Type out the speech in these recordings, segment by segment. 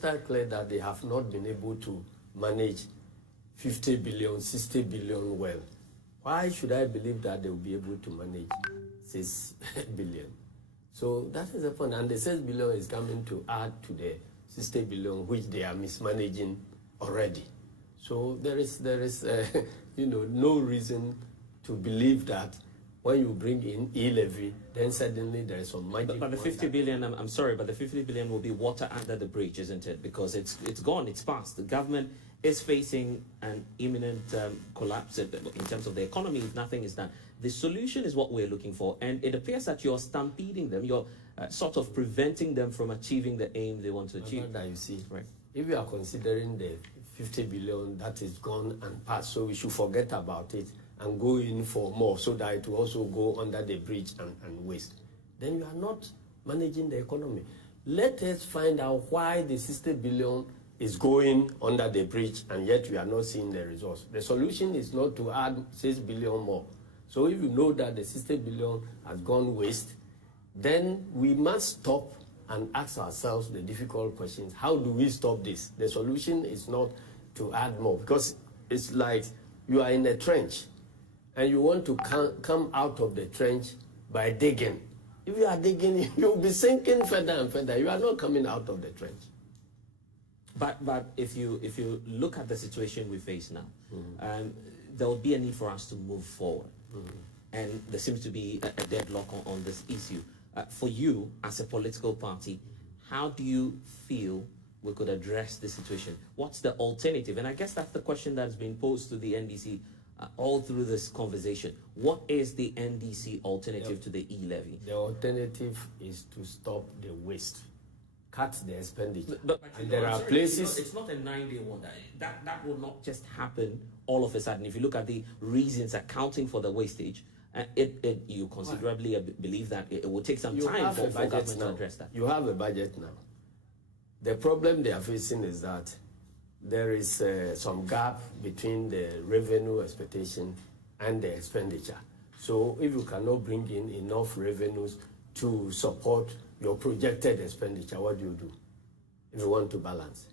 clear that they have not been able to manage 50 billion, 60 billion well. Why should I believe that they will be able to manage 6 billion? So that is the point. And the 6 billion is coming to add to the 60 billion, which they are mismanaging already. So there is no reason to believe that when you bring in E-levy, then suddenly there is some magic. But the 50 billion, I'm sorry, but the 50 billion will be water under the bridge, isn't it? Because it's gone, it's past. The government is facing an imminent collapse in terms of the economy if nothing is done. The solution is what we're looking for, and it appears that you're stampeding them, you're sort of preventing them from achieving the aim they want to achieve. That you see, right? If you are considering the 50 billion that is gone and past, so we should forget about it and go in for more so that it will also go under the bridge and waste, then you are not managing the economy. Let us find out why the 60 billion is going under the bridge and yet we are not seeing the results. The solution is not to add 6 billion more. So if you know that the 60 billion has gone waste, then we must stop and ask ourselves the difficult questions. How do we stop this? The solution is not to add more, because it's like you are in a trench and you want to come out of the trench by digging. If you are digging, you'll be sinking further and further. You are not coming out of the trench. But if you look at the situation we face now, there will be a need for us to move forward. And there seems to be a deadlock on this issue. For you, as a political party, how do you feel we could address this situation? What's the alternative? And I guess that's the question that's been posed to the NDC all through this conversation. What is the NDC alternative to the E-levy? The alternative is to stop the waste, cut the expenditure. But and there are places... It's not a 9-day wonder. That will not just happen all of a sudden. If you look at the reasons accounting for the wastage, you considerably believe that it will take some time for government to address that. You have a budget now. The problem they are facing is that there is some gap between the revenue expectation and the expenditure. So if you cannot bring in enough revenues to support your projected expenditure, what do you do if you want to balance?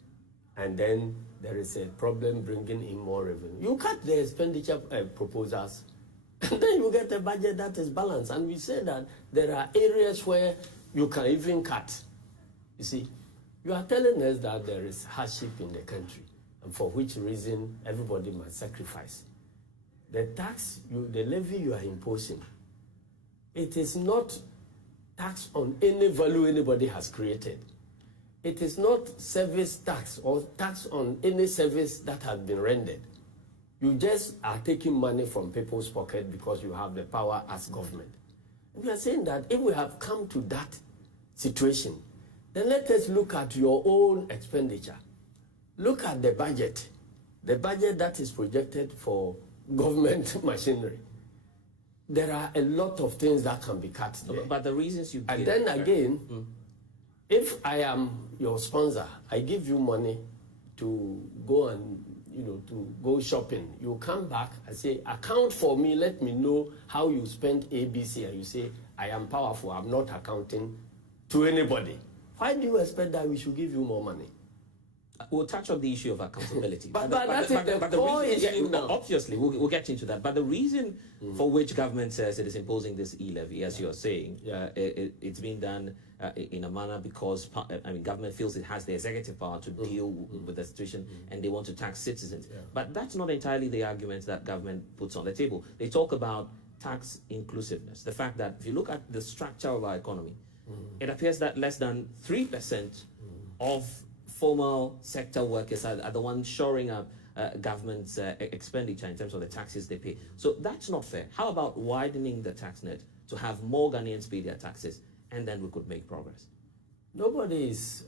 And then there is a problem bringing in more revenue. You cut the expenditure proposals, and then you get a budget that is balanced. And we say that there are areas where you can even cut. You see, you are telling us that there is hardship in the country, and for which reason everybody must sacrifice. The tax, the levy you are imposing, it is not tax on any value anybody has created. It is not service tax or tax on any service that has been rendered. You just are taking money from people's pocket because you have the power as government. We are saying that if we have come to that situation, then let us look at your own expenditure. Look at the budget that is projected for government machinery. There are a lot of things that can be cut there. But the reasons you give... And then again, if I am your sponsor, I give you money to go and, to go shopping. You come back and say, account for me, let me know how you spent ABC. And you say, I am powerful, I'm not accounting to anybody. Why do you expect that we should give you more money? We'll touch on the issue of accountability. but that's the core issue now. Obviously, we'll get into that. But the reason for which government says it is imposing this E-levy, as you're saying, it's being done in a manner because government feels it has the executive power to deal with the situation and they want to tax citizens. Yeah. But that's not entirely the argument that government puts on the table. They talk about tax inclusiveness, the fact that if you look at the structure of our economy, it appears that less than 3% of formal sector workers are the ones shoring up government's expenditure in terms of the taxes they pay. So that's not fair. How about widening the tax net to have more Ghanaians pay their taxes, and then we could make progress? Nobody is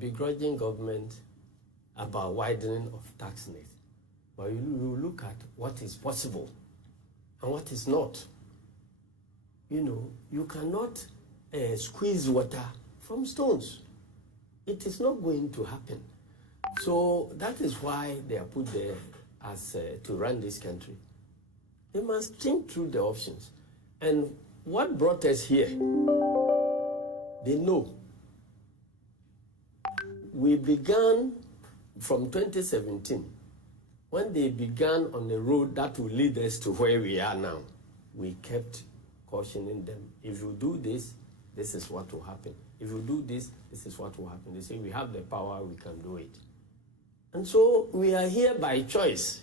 begrudging government about widening of tax net. But you look at what is possible and what is not. You cannot squeeze water from stones. It is not going to happen. So that is why they are put there as to run this country. They must think through the options. And what brought us here, they know. we began from 2017, when they began on the road that will lead us to where we are now, we kept cautioning them. If you do this, this is what will happen. If you do this, this is what will happen. They say, we have the power, we can do it. And so we are here by choice.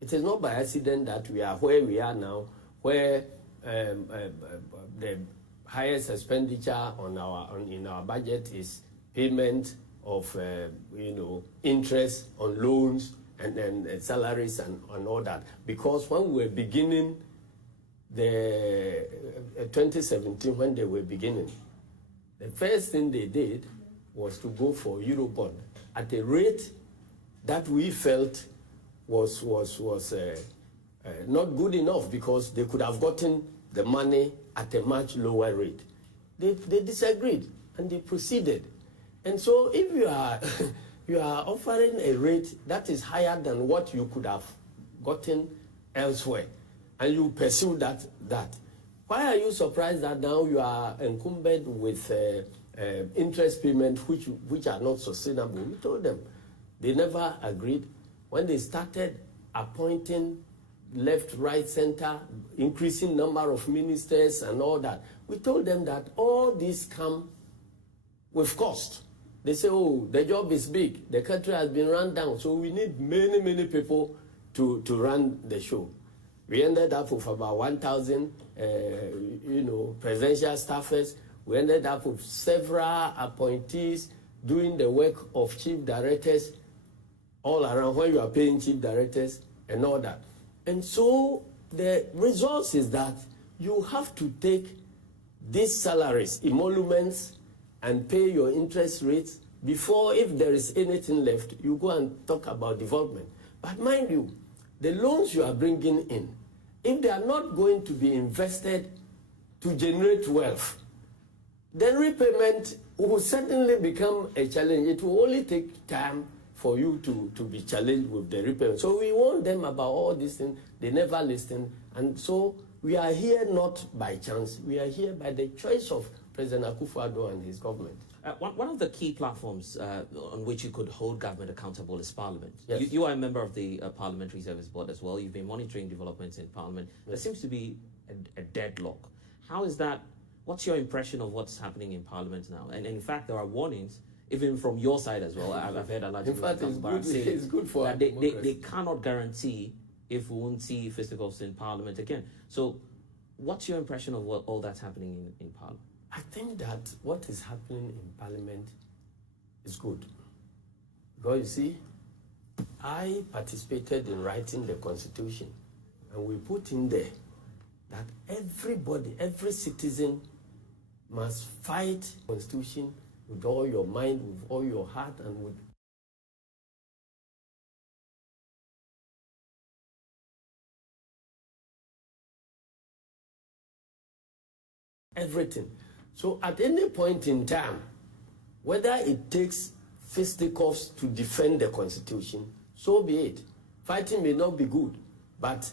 It is not by accident that we are where we are now, where the highest expenditure in our budget is payment of interest on loans and salaries and all that. Because when we were beginning the 2017, when they were beginning, the first thing they did was to go for Eurobond at a rate that we felt was not good enough, because they could have gotten the money at a much lower rate. They disagreed and they proceeded. And so if you are you are offering a rate that is higher than what you could have gotten elsewhere, and you pursue that, why are you surprised that now you are encumbered with interest payments which are not sustainable? We told them. They never agreed. When they started appointing left, right, center, increasing number of ministers and all that, we told them that all these come with cost. They say, oh, the job is big. The country has been run down, so we need many, many people to run the show. We ended up with about 1,000, presidential staffers. We ended up with several appointees doing the work of chief directors all around, when you are paying chief directors and all that. And so the result is that you have to take these salaries, emoluments, and pay your interest rates before, if there is anything left, you go and talk about development. But mind you, the loans you are bringing in, if they are not going to be invested to generate wealth, then repayment will certainly become a challenge. It will only take time for you to be challenged with the repayment. So we warned them about all these things. They never listened. And so we are here not by chance. We are here by the choice of President Akufo-Addo and his government. One of the key platforms on which you could hold government accountable is Parliament. Yes. You are a member of the Parliamentary Service Board as well. You've been monitoring developments in Parliament. Yes. There seems to be a deadlock. How is that? What's your impression of what's happening in Parliament now? And in fact, there are warnings, even from your side as well. I've heard a lot of people say it's good for that they cannot guarantee if we won't see fisticuffs in Parliament again. So what's your impression of all that's happening in Parliament? I think that what is happening in Parliament is good. Because you see, I participated in writing the Constitution, and we put in there that everybody, every citizen must fight the Constitution with all your mind, with all your heart, and with everything. So at any point in time, whether it takes fisticuffs to defend the Constitution, so be it. Fighting may not be good, but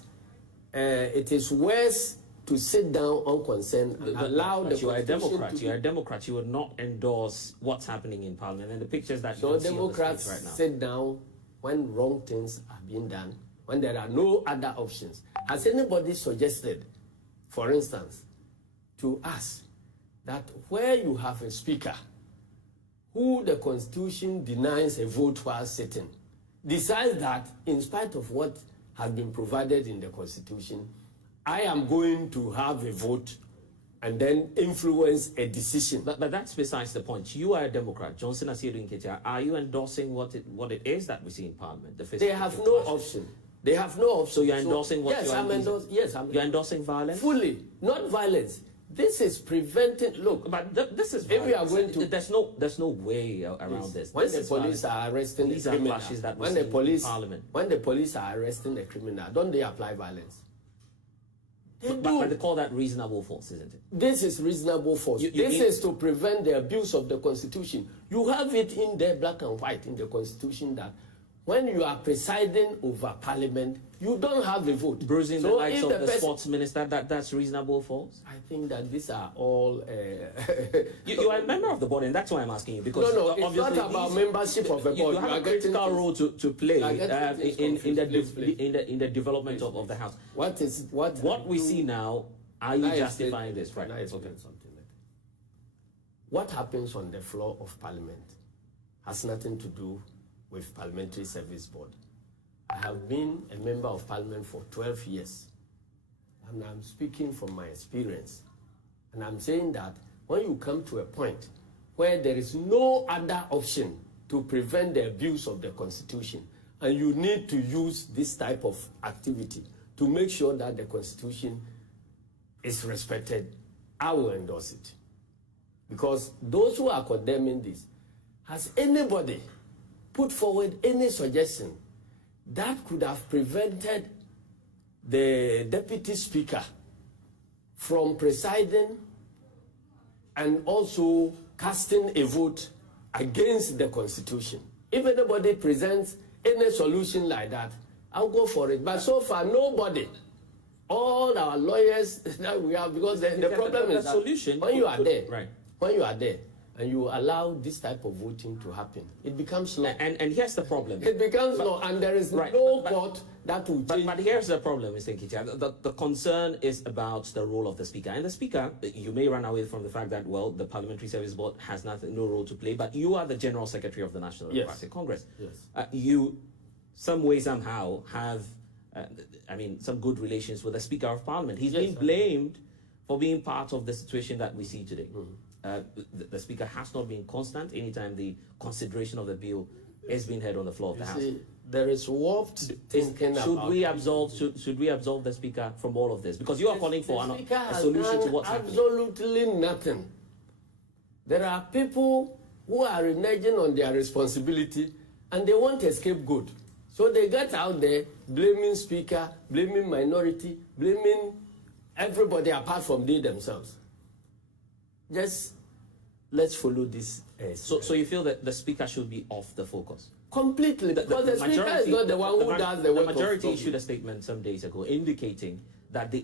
it is worse to sit down unconcerned and allow the you are a Democrat. You are a Democrat. You would not endorse what's happening in Parliament and the pictures that so you see Democrats on the right now. Sit down when wrong things are being done, when there are no other options. Has anybody suggested, for instance, to us that where you have a speaker who the Constitution denies a vote while sitting, decides that in spite of what has been provided in the Constitution, I am going to have a vote and then influence a decision. But that's besides the point. You are a Democrat. Johnson Asiedu Nketia, are you endorsing what it is that we see in Parliament? They have no option. They have no option. So you're endorsing what yes, you're endorsing violence? Fully, not violence. This is preventing. Look, but this is. If we are going to, there's no way around this. When the police are arresting a criminal, when the police are arresting a criminal, don't they apply violence? But they call that reasonable force, isn't it? This is reasonable force. This is to prevent the abuse of the Constitution. You have it in there, black and white, in the Constitution, that when you are presiding over parliament, you don't have a vote. Bruising the likes of the sports minister, that's reasonable force? I think that these are all... you are a member of the board, and that's why I'm asking you. Because no, it's not about membership of a board. You have a critical role to play in the development of the House. What we see now, are you justifying this? Right. I explain something like that? What happens on the floor of Parliament has nothing to do with Parliamentary Service Board. I have been a member of Parliament for 12 years, and I'm speaking from my experience. And I'm saying that when you come to a point where there is no other option to prevent the abuse of the Constitution, and you need to use this type of activity to make sure that the Constitution is respected, I will endorse it. Because those who are condemning this, has anybody put forward any suggestion that could have prevented the Deputy Speaker from presiding and also casting a vote against the Constitution? If anybody presents any solution like that, I'll go for it. But so far, nobody. All our lawyers that we have, because the problem is that solution when you are there, right. When you are there, and you allow this type of voting to happen, it becomes law. And here's the problem. It becomes law, and there is no court that will change. But here's the problem, Mr. Nketia. The concern is about the role of the Speaker. And the Speaker, you may run away from the fact that, well, the Parliamentary Service Board has no role to play, but you are the General Secretary of the National Democratic Congress. Yes. You, some way, somehow, have, some good relations with the Speaker of Parliament. He's been blamed for being part of the situation that we see today. The Speaker has not been constant anytime the consideration of the bill is being heard on the floor of the House. See, there is warped thinking should we absolve the Speaker from all of this? Because you are calling for a solution to what's happening. Absolutely nothing. There are people who are reneging on their responsibility and they want a scapegoat. So they get out there blaming Speaker, blaming minority, blaming everybody apart from they themselves. Just let's follow this. So you feel that the Speaker should be off the focus? Completely, because the Speaker is not the one who does the work. The majority issued a statement some days ago indicating that the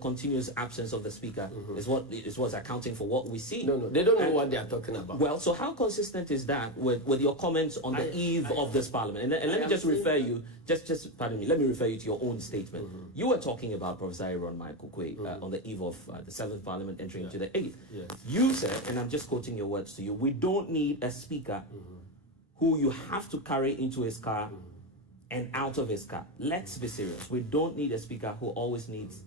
continuous absence of the Speaker is what's accounting for what we see. No, they don't know what they are talking about. Well, so how consistent is that with your comments on the eve of this Parliament? And let me just refer you, pardon me, let me refer you to your own statement. You were talking about Professor Aaron Michael Quay on the eve of the 7th Parliament entering into the 8th. Yes. You said, and I'm just quoting your words to you, we don't need a Speaker who you have to carry into his car and out of his car. Let's be serious. We don't need a Speaker who always needs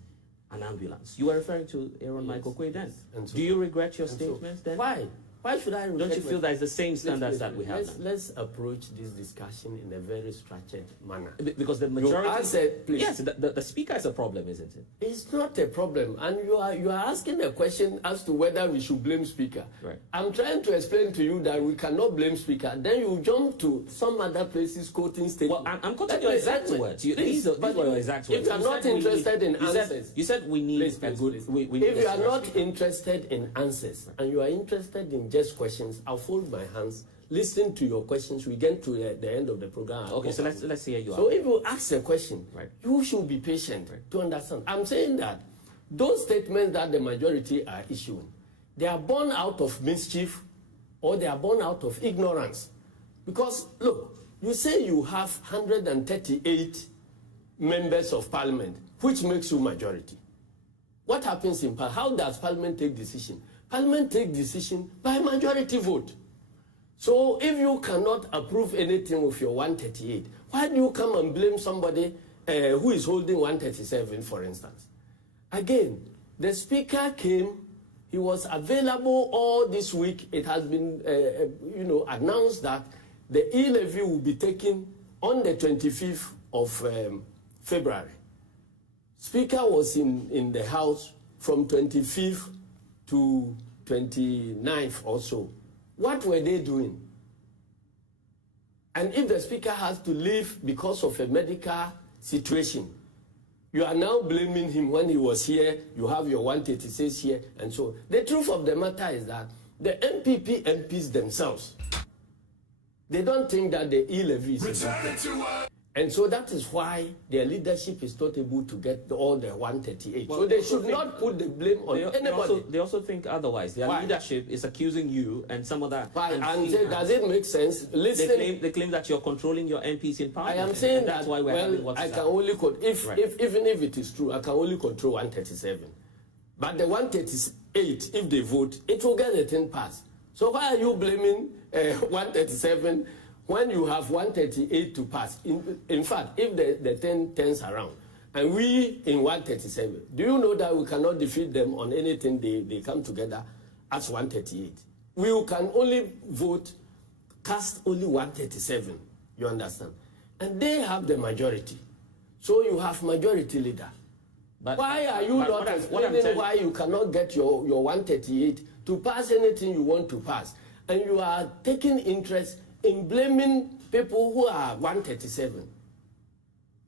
an ambulance. You were referring to Aaron Michael Quay then. Do you regret your statements then? Why? Why should I regret? Don't you feel that it's the same standards that we have now? Let's approach this discussion in a very structured manner. Because the majority... You answered, please. Yes, the Speaker is a problem, isn't it? It's not a problem. And you are asking a question as to whether we should blame Speaker. Right. I'm trying to explain to you that we cannot blame Speaker. Then you jump to some other places quoting statements. Well, I'm quoting your exact words. These were your exact words. If you are not interested in answers... You said we need a good... If you are not interested in answers, and you are interested in just questions, I'll fold my hands, listen to your questions. We get to the end of the program. Okay, so let's hear you out. So if you ask a question, right, you should be patient to understand. I'm saying that those statements that the majority are issuing, they are born out of mischief or they are born out of ignorance. Because, look, you say you have 138 members of parliament, which makes you majority. What happens in parliament? How does parliament take decision? Parliament take decision by majority vote. So if you cannot approve anything with your 138, why do you come and blame somebody who is holding 137, for instance? Again, the Speaker came, he was available all this week. It has been announced that the E-levy will be taken on the 25th of February. Speaker was in the House from 25th to 29th or so. What were they doing? And if the Speaker has to leave because of a medical situation, you are now blaming him when he was here, you have your 136 here, and so on. The truth of the matter is that the MPP MPs themselves, They don't think that the E-levy is a good thing. And so that is why their leadership is not able to get all the 138. Well, so they should not put the blame on anybody. They also think otherwise. Their leadership is accusing you and some other... And say, does it make sense? Listen, they claim that you're controlling your MPs in parliament. I am saying that's why we're having what's I can only even if it is true, I can only control 137. But the 138, if they vote, it will get the thing passed. So why are you blaming 137 when you have 138 to pass? In fact, if the 10 turns around and we in 137, do you know that we cannot defeat them on anything they come together as 138? We can only cast only 137, you understand? And they have the majority. So you have majority leader. But why are you not explaining why you cannot get your 138 to pass anything you want to pass? And you are taking interest in blaming people who are 137.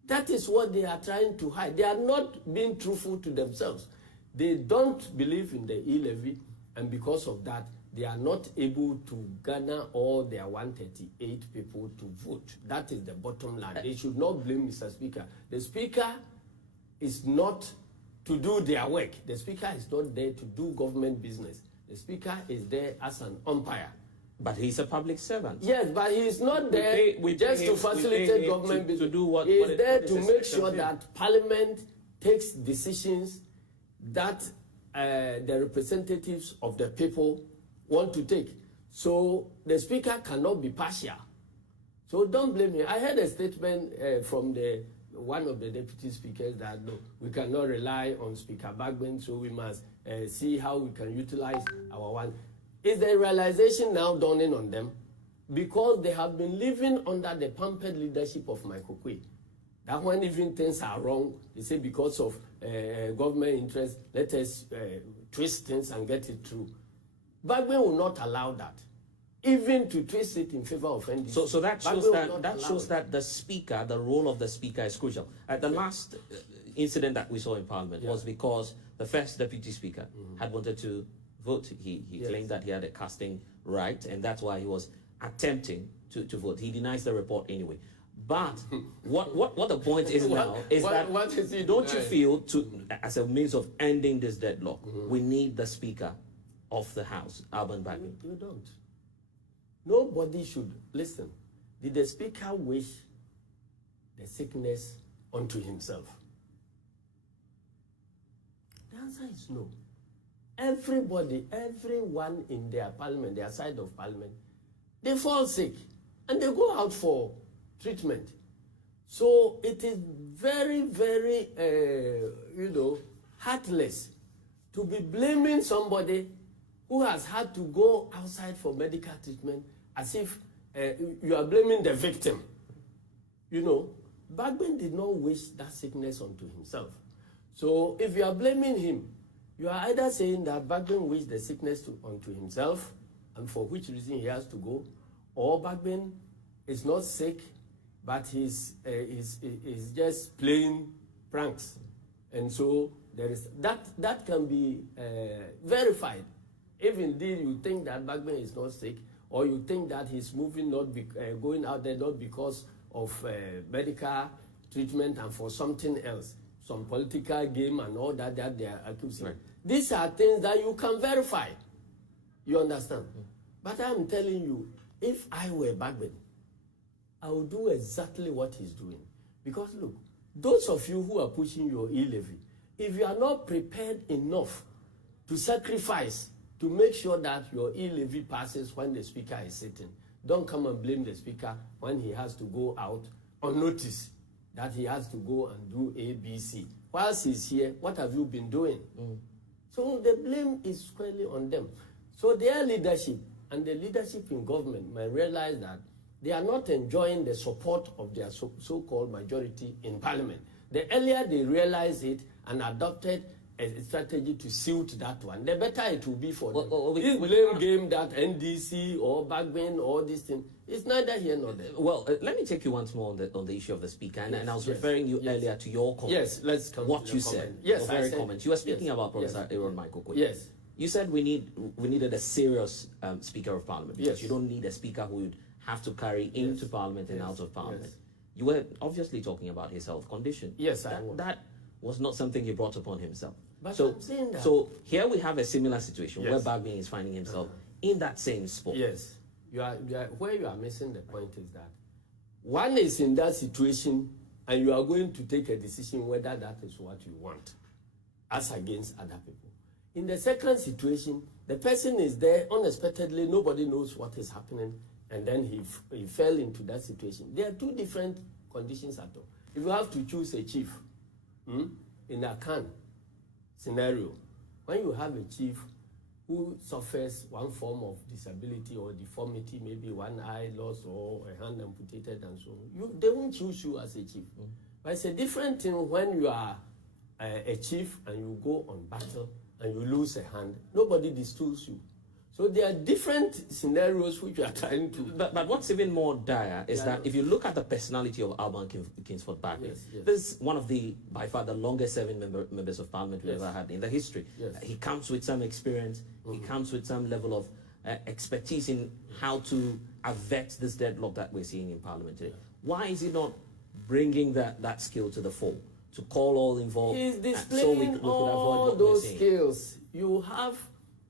That is what they are trying to hide. They are not being truthful to themselves. They don't believe in the E-levy, and because of that, they are not able to garner all their 138 people to vote. That is the bottom line. They should not blame Mr. Speaker. The Speaker is not to do their work. The Speaker is not there to do government business. The Speaker is there as an umpire. But he's a public servant. Yes, but he is not there just to facilitate government business. He is there to make sure that Parliament takes decisions that the representatives of the people want to take. So the Speaker cannot be partial. So don't blame me. I heard a statement from one of the deputy speakers that no, we cannot rely on Speaker Bagben, so we must see how we can utilize our one. Is the realization now dawning on them? Because they have been living under the pampered leadership of Michael Kwe. That when even things are wrong, they say because of government interest, let us twist things and get it through. Bagben will not allow that, even to twist it in favor of NDC. So that shows that the Speaker, the role of the Speaker is crucial. The last incident that we saw in Parliament was because the first Deputy Speaker had wanted to vote. He claimed that he had a casting right, and that's why he was attempting to vote. He denies the report anyway. But what the point is now is don't you feel, as a means of ending this deadlock, we need the Speaker of the House, Alban Bagben? You don't. Nobody should listen. Did the Speaker wish the sickness unto himself? The answer is no. Everyone in their parliament, their side of parliament, they fall sick and they go out for treatment. So it is very, very, heartless to be blaming somebody who has had to go outside for medical treatment as if you are blaming the victim. Bagben did not wish that sickness unto himself. So if you are blaming him, you are either saying that Bagben wished the sickness unto himself, and for which reason he has to go, or Bagben is not sick, but he's just playing pranks. And so there is that can be verified. If indeed you think that Bagben is not sick, or you think that he's moving, going out there not because of medical treatment and for something else, some political game and all that they are accusing. Right. These are things that you can verify. You understand? But I'm telling you, if I were Bagben, I would do exactly what he's doing. Because look, those of you who are pushing your E-levy, if you are not prepared enough to sacrifice to make sure that your E-levy passes when the Speaker is sitting, don't come and blame the Speaker when he has to go out on notice that he has to go and do A, B, C. Whilst he's here, what have you been doing? So the blame is squarely on them. So their leadership and the leadership in government might realize that they are not enjoying the support of their so-called majority in Parliament. The earlier they realize it and adopted a strategy to suit that one, the better it will be for them. This blame game that NDC or Bagben or this thing, it's neither here nor there. Well, let me take you once more on the issue of the Speaker, and I was referring you earlier to your comment. Yes, let's come what to you comment. said. Yes, your very comment. You were speaking about Professor Aaron Michael Kwe. Yes. You said we needed a serious Speaker of Parliament, because you don't need a Speaker who would have to carry into Parliament and out of Parliament. You were obviously talking about his health condition. Yes, I was. That was not something he brought upon himself. But so, I'm saying that. So here we have a similar situation where Bagbin is finding himself in that same spot. Yes. Where you are missing the point is that one is in that situation and you are going to take a decision whether that is what you want as against other people. In the second situation, the person is there unexpectedly, nobody knows what is happening, and then he fell into that situation. There are two different conditions at all. If you have to choose a chief in a scenario, when you have a chief who suffers one form of disability or deformity, maybe one eye loss or a hand amputated and so on, they won't choose you as a chief. But it's a different thing when you are a chief and you go on battle and you lose a hand. Nobody distills you. So there are different scenarios which you are trying to... But what's even more dire is that if you look at the personality of Alban Kingsford Bagbin, this is one of the, by far, the longest serving members of Parliament we've ever had in the history. He comes with some experience, he comes with some level of expertise in how to avert this deadlock that we're seeing in Parliament today. Why is he not bringing that skill to the fore, to call all involved? He's displaying we could all avoid those skills. You have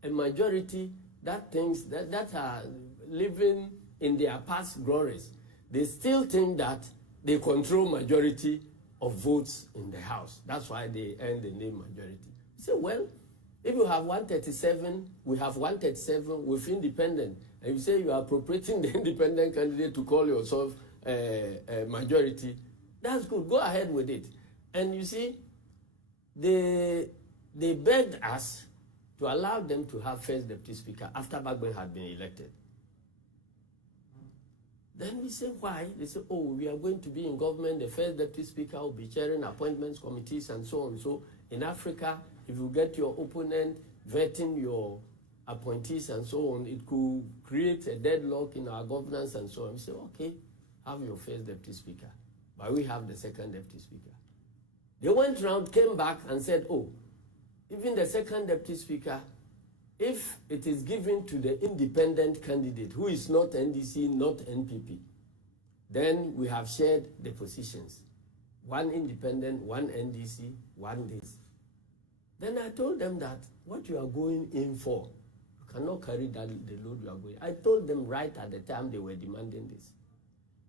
a majority that are living in their past glories. They still think that they control majority of votes in the House. That's why they earn the name majority. So, well, if you have 137, we have 137 with independent, and you say you are appropriating the independent candidate to call yourself a majority, that's good. Go ahead with it. And you see, they begged us to allow them to have first deputy speaker after Bagbin had been elected. Then we say, why? They say, oh, we are going to be in government, the first deputy speaker will be chairing appointments committees and so on. So in Africa, if you get your opponent vetting your appointees and so on, it could create a deadlock in our governance and so on. We say, okay, have your first deputy speaker, but we have the second deputy speaker. They went around, came back and said, oh, even the second deputy speaker, if it is given to the independent candidate who is not NDC, not NPP, then we have shared the positions. One independent, one NDC, one this. Then I told them that what you are going in for, you cannot carry the load you are going. I told them right at the time they were demanding this.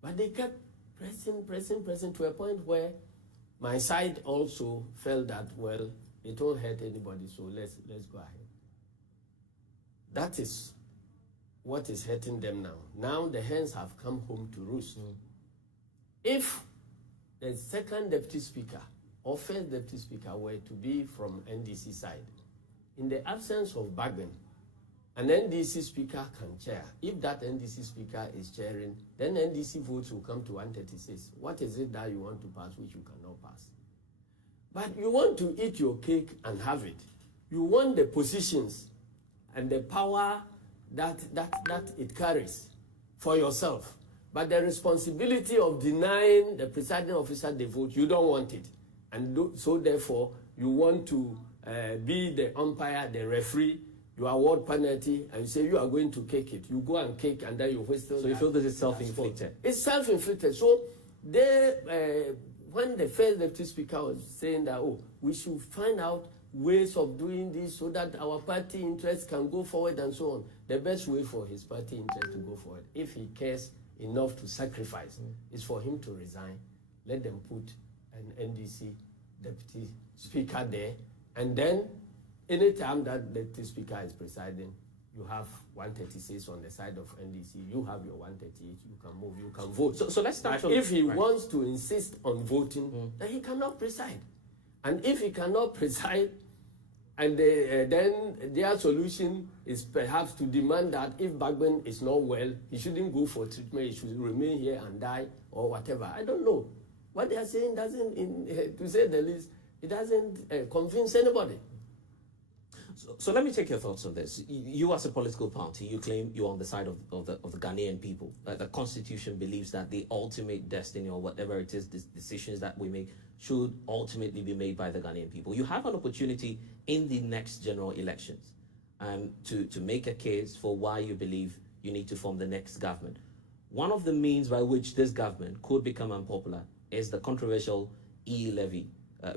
But they kept pressing to a point where my side also felt that, well, it won't hurt anybody, so let's go ahead. That is what is hurting them now. Now the hens have come home to roost. If the second deputy speaker or first deputy speaker were to be from NDC side, in the absence of Bagbin, an NDC speaker can chair. If that NDC speaker is chairing, then NDC votes will come to 136. What is it that you want to pass which you cannot pass? But you want to eat your cake and have it. You want the positions and the power that it carries for yourself. But the responsibility of denying the presiding officer the vote, you don't want it. And so therefore, you want to be the umpire, the referee, you award penalty, and you say you are going to kick it. You go and kick, and then you whistle. So you feel this is self-inflicted? It's self-inflicted. So when the first deputy speaker was saying that, oh, we should find out ways of doing this so that our party interests can go forward and so on, the best way for his party interest to go forward, if he cares enough to sacrifice, is for him to resign. Let them put an NDC deputy speaker there, and then anytime that deputy speaker is presiding, you have 136 on the side of NDC, you have your 138, you can move, you can vote. So let's start. If he wants to insist on voting, then he cannot preside. And if he cannot preside, and then their solution is perhaps to demand that if Bagbin is not well, he shouldn't go for treatment, he should remain here and die or whatever. I don't know. What they are saying doesn't, to say the least, it doesn't convince anybody. So let me take your thoughts on this. You as a political party, you claim you're on the side of the Ghanaian people. The constitution believes that the ultimate destiny or whatever it is, the decisions that we make should ultimately be made by the Ghanaian people. You have an opportunity in the next general elections to make a case for why you believe you need to form the next government. One of the means by which this government could become unpopular is the controversial E-levy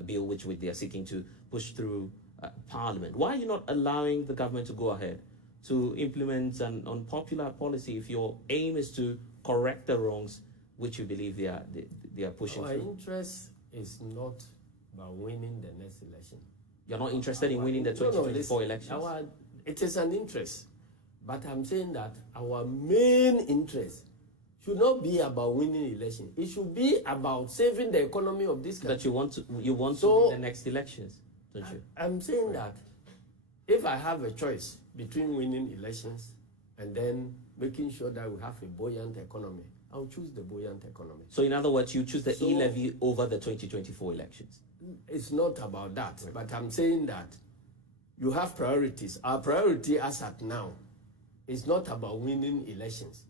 bill, which they are seeking to push through Parliament. Why are you not allowing the government to go ahead to implement an unpopular policy if your aim is to correct the wrongs which you believe they are pushing Our through? interest is not about winning the next election. You're not interested in winning the 2024 elections? It is an interest. But I'm saying that our main interest should not be about winning election. It should be about saving the economy of this country. That you want to win the next elections, don't you? I'm saying that if I have a choice between winning elections and then making sure that we have a buoyant economy, I'll choose the buoyant economy. So in other words, you choose the E-levy over the 2024 elections? It's not about that, but I'm saying that you have priorities. Our priority as at now is not about winning elections.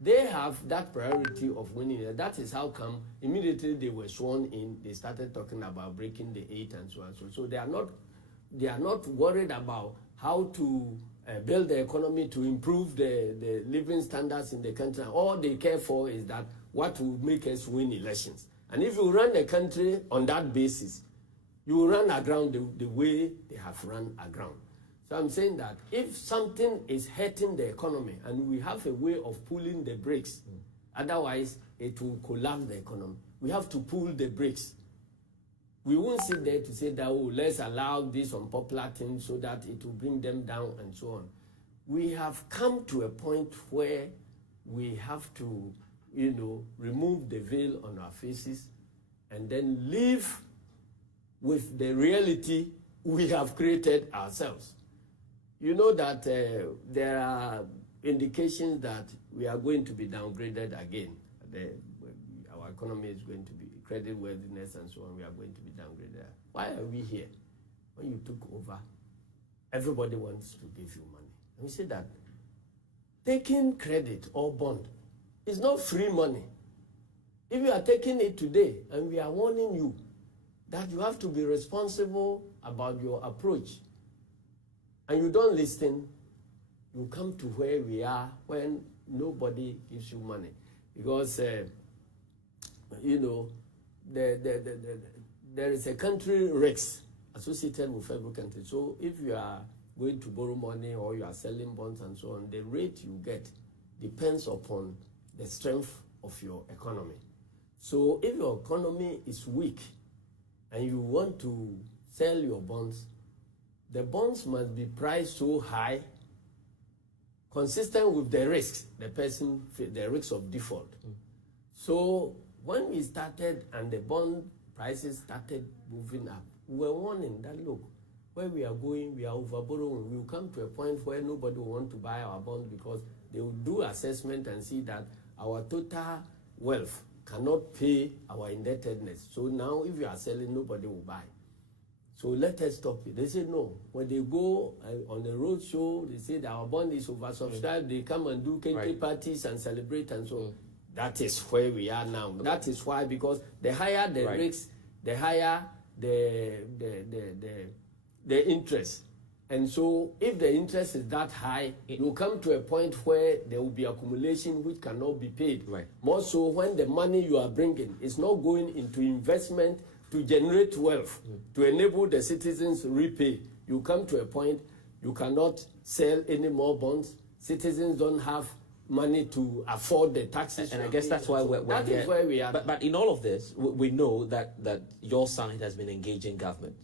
They have that priority of winning. That is how come immediately they were sworn in, they started talking about breaking the 8 and so on. So they are not worried about how to build the economy to improve the living standards in the country. All they care for is that what will make us win elections. And if you run the country on that basis, you will run aground the way they have run aground. So I'm saying that if something is hurting the economy and we have a way of pulling the brakes, otherwise it will collapse the economy. We have to pull the brakes. We won't sit there to say that, oh, let's allow this unpopular thing so that it will bring them down and so on. We have come to a point where we have to, remove the veil on our faces and then live with the reality we have created ourselves. You know that there are indications that we are going to be downgraded again. Our economy is going to be creditworthiness and so on. We are going to be downgraded. Why are we here? When you took over, everybody wants to give you money. And we say that taking credit or bond is not free money. If you are taking it today and we are warning you that you have to be responsible about your approach, and you don't listen, you come to where we are when nobody gives you money. Because, there is a country risk associated with every country. So if you are going to borrow money or you are selling bonds and so on, the rate you get depends upon the strength of your economy. So if your economy is weak and you want to sell your bonds, the bonds must be priced so high, consistent with the risks, the risks of default. So when we started and the bond prices started moving up, we were warning that, look, where we are going, we are overborrowing. We will come to a point where nobody will want to buy our bonds because they will do assessment and see that our total wealth cannot pay our indebtedness. So now if you are selling, nobody will buy. So let us stop it. They say no. When they go on the road show, they say that our bond is oversubscribed. They come and do kente parties and celebrate and so on. That is where we are now. That is why, because the higher the risks, the higher the interest. And so if the interest is that high, you will come to a point where there will be accumulation which cannot be paid. More so when the money you are bringing is not going into investment to generate wealth, to enable the citizens to repay. You come to a point you cannot sell any more bonds. Citizens don't have money to afford the taxes. And I guess that's why we're that here. Is where we are. But in all of this, we know that your side has been engaging government.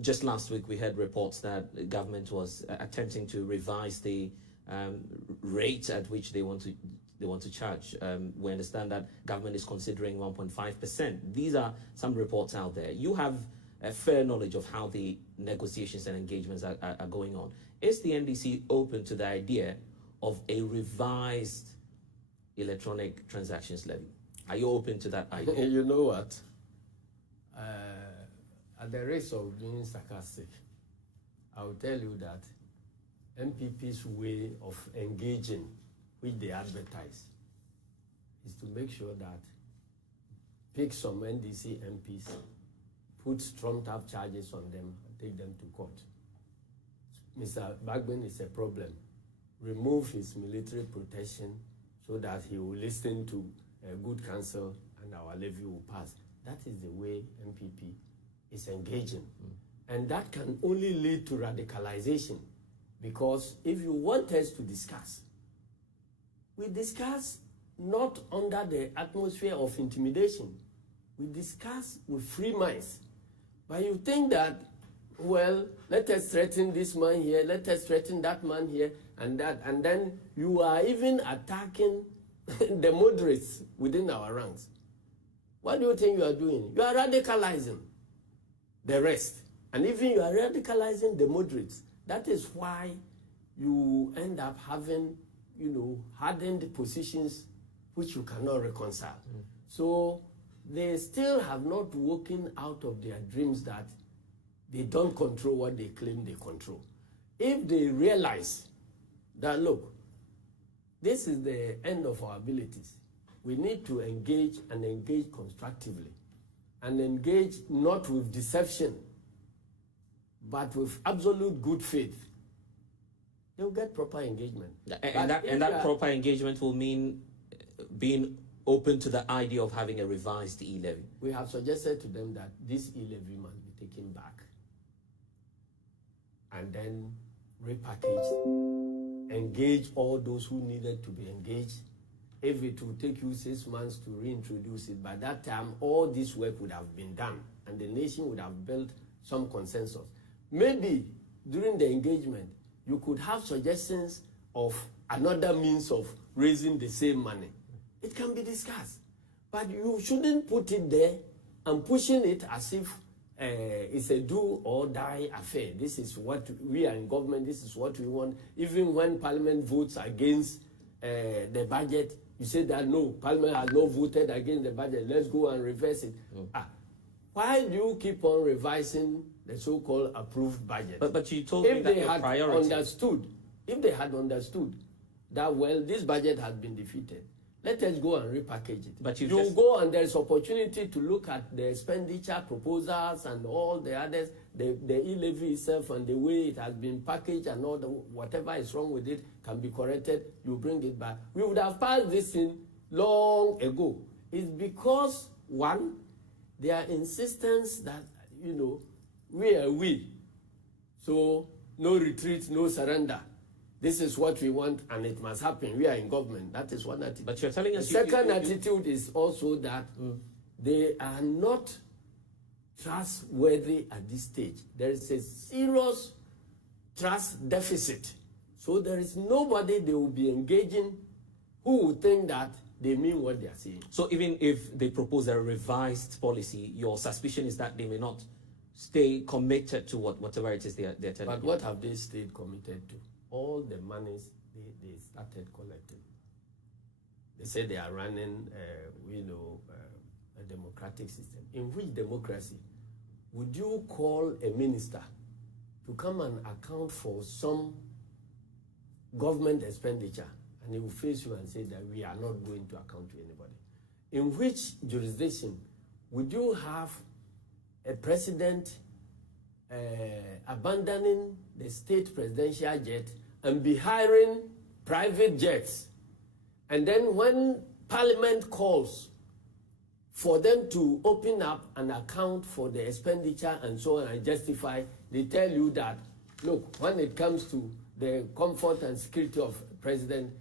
Just last week, we heard reports that the government was attempting to revise the rate at which they want to charge. We understand that government is considering 1.5%. These are some reports out there. You have a fair knowledge of how the negotiations and engagements are going on. Is the NDC open to the idea of a revised electronic transactions levy? Are you open to that idea? You know what? At the risk of being sarcastic, I will tell you that MPP's way of engaging, which they advertise, is to make sure that pick some NDC MPs, put trumped-up charges on them, and take them to court. Mr. Bagben is a problem. Remove his military protection so that he will listen to good counsel and our levy will pass. That is the way MPP is engaging. And that can only lead to radicalization, because if you want us to discuss, we discuss not under the atmosphere of intimidation. We discuss with free minds. But you think that, well, let us threaten this man here, let us threaten that man here, and that, and then you are even attacking the moderates within our ranks. What do you think you are doing? You are radicalizing the rest. And even you are radicalizing the moderates. That is why you end up having, hardened positions which you cannot reconcile. So they still have not woken out of their dreams that they don't control what they claim they control. If they realize that, look, this is the end of our abilities, we need to engage and engage constructively and engage not with deception, but with absolute good faith, they'll get proper engagement. And that proper engagement will mean being open to the idea of having a revised E-levy. We have suggested to them that this E-levy must be taken back and then repackaged, engage all those who needed to be engaged. If it will take you 6 months to reintroduce it, by that time all this work would have been done and the nation would have built some consensus. Maybe during the engagement, you could have suggestions of another means of raising the same money. It can be discussed. But you shouldn't put it there and pushing it as if it's a do or die affair. This is what we are in government, this is what we want. Even when Parliament votes against the budget, you say that no, Parliament has not voted against the budget, let's go and reverse it. Why do you keep on revising the so-called approved budget? But you told me that the priority... If they had understood that, well, this budget has been defeated, let us go and repackage it. But you go and there's opportunity to look at the expenditure proposals and all the others, the E-levy itself and the way it has been packaged and all the whatever is wrong with it can be corrected. You bring it back. We would have passed this in long ago. It's because, one, their insistence that, we are we. So no retreat, no surrender. This is what we want and it must happen. We are in government. That is one attitude. But you're telling us... The second attitude is also that they are not trustworthy at this stage. There is a serious trust deficit. So there is nobody they will be engaging who will think that they mean what they are saying. So even if they propose a revised policy, your suspicion is that they may not stay committed to whatever it is they're telling you. But what have they stayed committed to? All the monies they started collecting. They say they are running, a democratic system. In which democracy would you call a minister to come and account for some government expenditure, and he will face you and say that we are not going to account to anybody? In which jurisdiction would you have a president abandoning the state presidential jet and be hiring private jets, and then when Parliament calls for them to open up an account for the expenditure and so on and justify, they tell you that, look, when it comes to the comfort and security of president,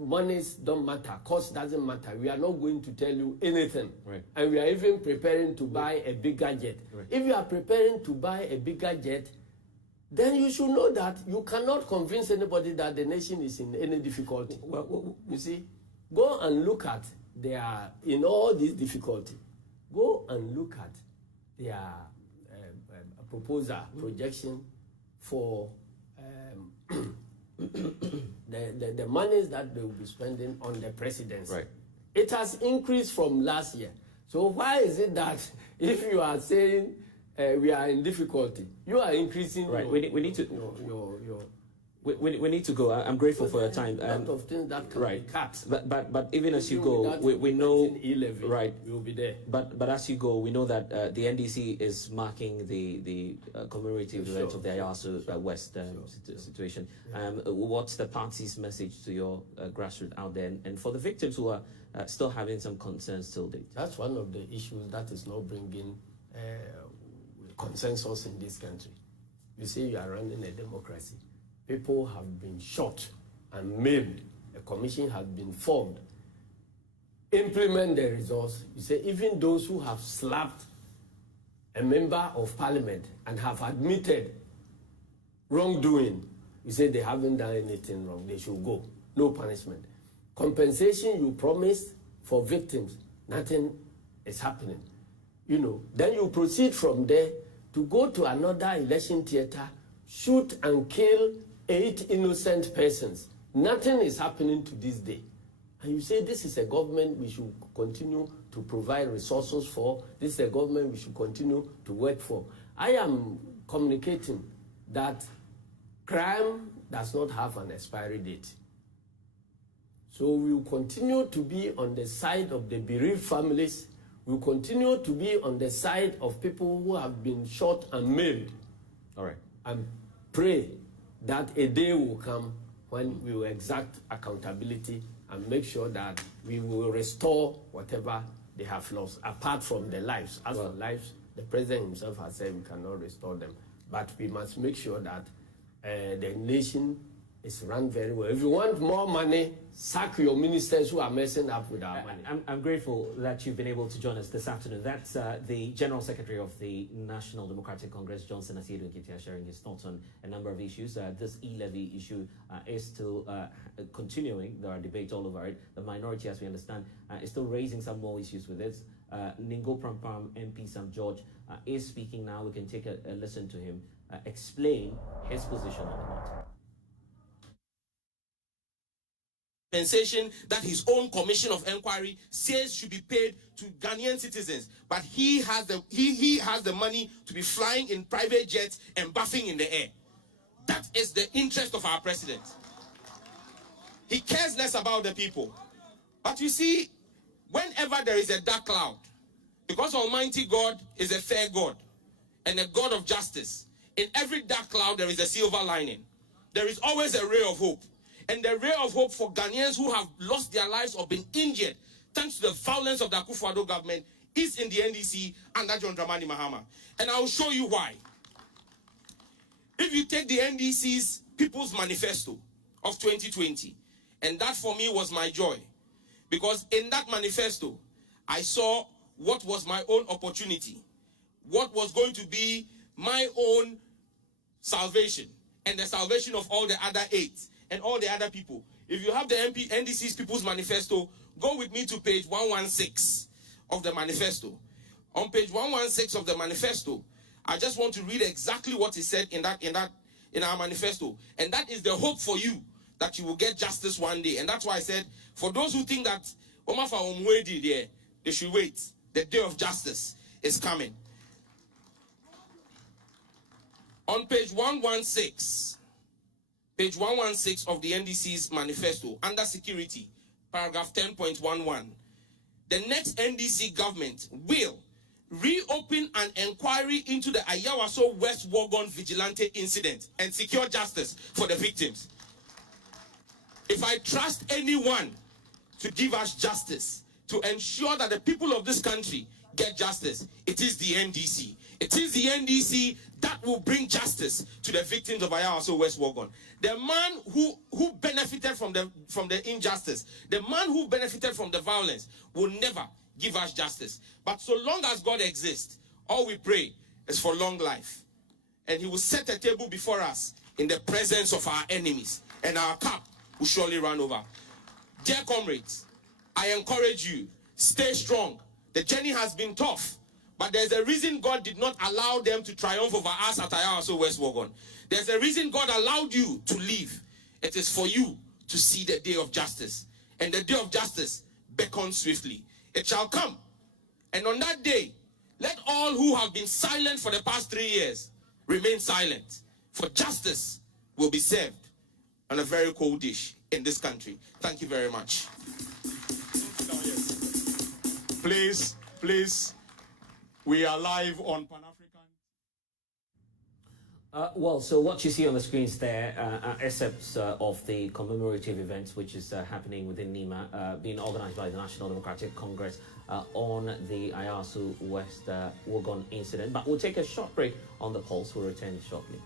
monies don't matter, cost doesn't matter. We are not going to tell you anything. Right. And we are even preparing to buy a bigger jet. Right. If you are preparing to buy a bigger jet, then you should know that you cannot convince anybody that the nation is in any difficulty. You see, go and look at in all this difficulty, go and look at their projection for the monies that they will be spending on the presidency. Right. It has increased from last year. So why is it that if you are saying we are in difficulty, you are increasing right. your We need to go. I'm grateful for your time. A lot of things that can be cut. But even as you go, we know E-levy, right. We will be there. But as you go, we know that the NDC is marking the commemorative event of the Ayawaso West situation. What's the party's message to your grassroots out there, and for the victims who are still having some concerns till date? That's one of the issues that is not bringing consensus in this country. You see, you are running a democracy. People have been shot and maimed. A commission has been formed. Implement the results. You say even those who have slapped a member of parliament and have admitted wrongdoing, you say they haven't done anything wrong. They should go. No punishment. Compensation you promised for victims, nothing is happening. Then you proceed from there to go to another election theater, shoot and kill 8 innocent persons. Nothing is happening to this day. And you say this is a government we should continue to provide resources for. This is a government we should continue to work for. I am communicating that crime does not have an expiry date. So we will continue to be on the side of the bereaved families. We will continue to be on the side of people who have been shot and maimed. All right. And pray that a day will come when we will exact accountability and make sure that we will restore whatever they have lost, apart from their lives. As for lives, the president himself has said we cannot restore them. But we must make sure that the nation is run very well. If you want more money, sack your ministers who are messing up with our money. I'm grateful that you've been able to join us this afternoon. That's the General Secretary of the National Democratic Congress, Johnson Asiedu Nketia, sharing his thoughts on a number of issues. This E-levy issue is still continuing. There are debates all over it. The minority, as we understand, is still raising some more issues with it. Ningo Prampam MP Sam George is speaking now. We can take a listen to him explain his position on the matter. Compensation that his own commission of inquiry says should be paid to Ghanaian citizens, but he has the money to be flying in private jets and buffing in the air. That is the interest of our president. He cares less about the people. But you see, whenever there is a dark cloud, because Almighty God is a fair God and a God of justice, in every dark cloud there is a silver lining. There is always a ray of hope. And the ray of hope for Ghanaians who have lost their lives or been injured thanks to the violence of the Akufo-Addo government is in the NDC under John Dramani Mahama. And I will show you why. If you take the NDC's People's Manifesto of 2020, and that for me was my joy, because in that manifesto, I saw what was my own opportunity, what was going to be my own salvation, and the salvation of all the other 8. And all the other people. If you have the NDC's People's Manifesto, go with me to page 116 of the manifesto. On page 116 of the manifesto, I just want to read exactly what is said in our manifesto. And that is the hope for you that you will get justice one day. And that's why I said, for those who think that they should wait. The day of justice is coming. On page 116. Page 116 of the NDC's manifesto, under security, paragraph 10.11. The next NDC government will reopen an inquiry into the Ayawaso West Wagon vigilante incident and secure justice for the victims. If I trust anyone to give us justice, to ensure that the people of this country get justice, it is the NDC. It is the NDC that will bring justice to the victims of Ayawaso West Wagon. The man who benefited from the injustice, the man who benefited from the violence will never give us justice. But so long as God exists, all we pray is for long life. And he will set a table before us in the presence of our enemies, and our cup will surely run over. Dear comrades, I encourage you, stay strong. The journey has been tough. But there's a reason God did not allow them to triumph over us at Ayawaso West Wagon. There's a reason God allowed you to live. It is for you to see the day of justice. And the day of justice beckons swiftly. It shall come. And on that day, let all who have been silent for the past 3 years remain silent. For justice will be served and a very cold dish in this country. Thank you very much. Please, we are live on Pan-African. Well, so what you see on the screens there are excerpts of the commemorative events which is happening within NEMA, being organized by the National Democratic Congress on the Ayasu West Wuogon incident. But we'll take a short break on the pulse. We'll return shortly.